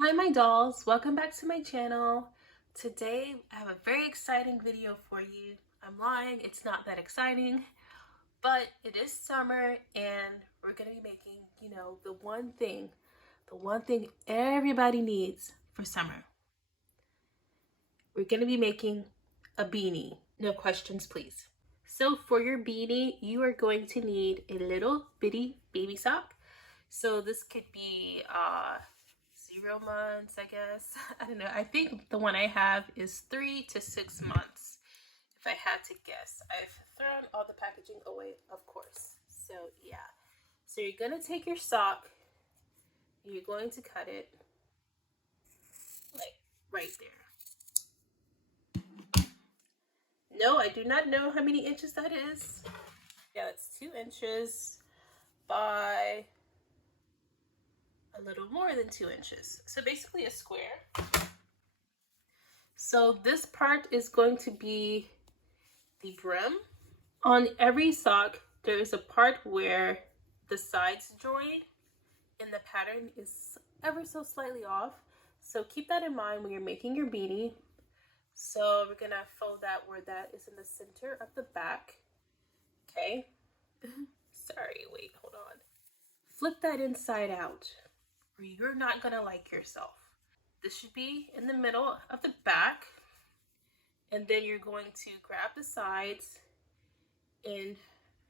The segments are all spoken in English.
Hi my dolls, welcome back to my channel. Today I have a very exciting video for you. I'm lying, it's not that exciting, but it is summer and we're gonna be making, the one thing everybody needs for summer. We're gonna be making a beanie. No questions, please. So for your beanie, you are going to need a little bitty baby sock. So this could be 0 months, I guess. I don't know. I think the one I have is 3 to 6 months, if I had to guess. I've thrown all the packaging away, of course. So yeah. So you're gonna take your sock, you're going to cut it like right there. No, I do not know how many inches that is. Yeah, it's 2 inches by a little more than 2 inches. So basically a square. So this part is going to be the brim. On every sock, there is a part where the sides join and the pattern is ever so slightly off. So keep that in mind when you're making your beanie. So we're gonna fold that where that is in the center of the back. Okay. Sorry, wait, hold on. Flip that inside out or you're not gonna like yourself. This should be in the middle of the back. And then you're going to grab the sides and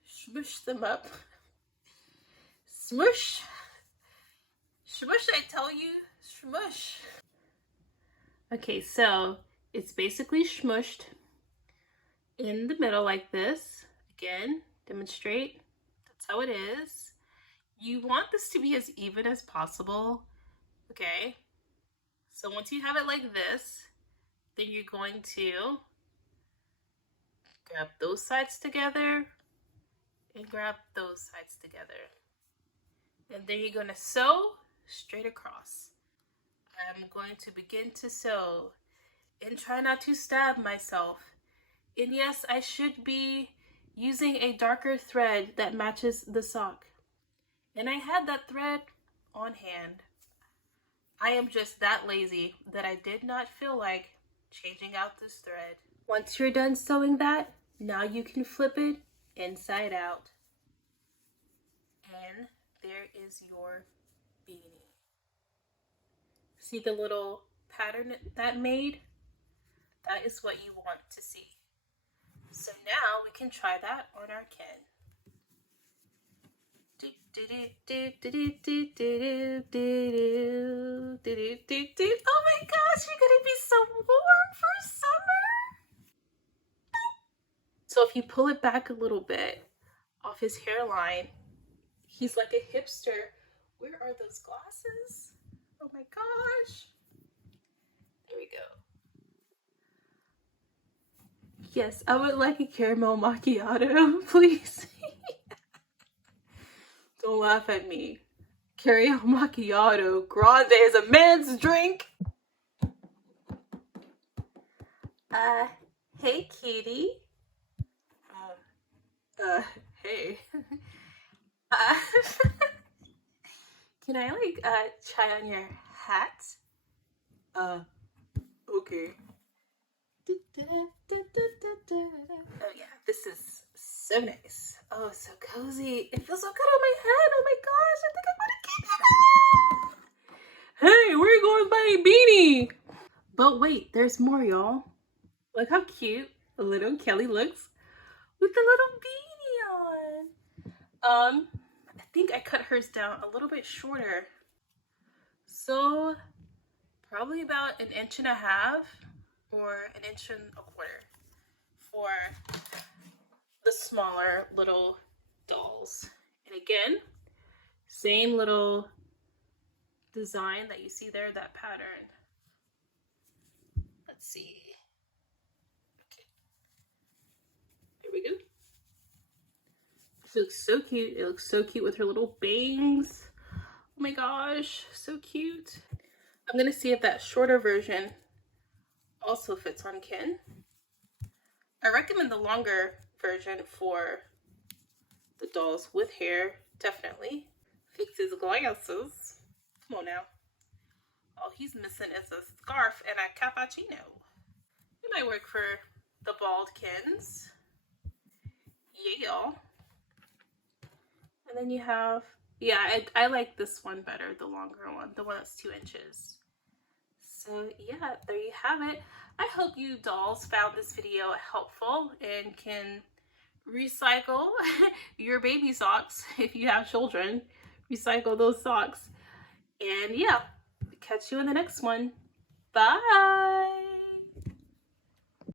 smush them up. Smush. Smush, I tell you. Smush. Okay, so it's basically smushed in the middle like this. Again, demonstrate. That's how it is. You want this to be as even as possible. Okay. So once you have it like this, then you're going to grab those sides together and grab those sides together. And then you're going to sew straight across. I'm going to begin to sew and try not to stab myself. And yes, I should be using a darker thread that matches the sock. And I had that thread on hand. I am just that lazy that I did not feel like changing out this thread. Once you're done sewing that, now you can flip it inside out. And there is your beanie. See the little pattern that made? That is what you want to see. So now we can try that on our Ken. Oh my gosh, you're gonna be so warm for summer. So if you pull it back a little bit off his hairline, he's like a hipster. Where are those glasses? Oh my gosh. There we go. Yes, I would like a caramel macchiato, please. Don't laugh at me. Caramel macchiato grande is a man's drink. Hey kitty. Hey. Can I try on your hat? Okay. Oh yeah, this is so nice. Oh, so cozy. It feels so good on my head. Oh my gosh, I think I'm gonna keep it. Hey, where you going by a beanie? But wait, there's more, y'all. Look how cute little Kelly looks with the little beanie on. I think I cut hers down a little bit shorter. So probably about 1.5 inches or 1.25 inches for the smaller little dolls. And again, same little design that you see there, that pattern. Let's see. Okay. There we go. This looks so cute. It looks so cute with her little bangs. Oh my gosh, so cute. I'm gonna see if that shorter version also fits on Ken. I recommend the longer version for the dolls with hair, definitely. Fix his glasses. Come on now. All he's missing is a scarf and a cappuccino. It might work for the baldkins. Yeah. And then you have, yeah, I like this one better, the longer one, the one that's 2 inches. So yeah, there you have it. I hope you dolls found this video helpful and can recycle your baby socks if you have children. Recycle those socks. And yeah, catch you in the next one. Bye!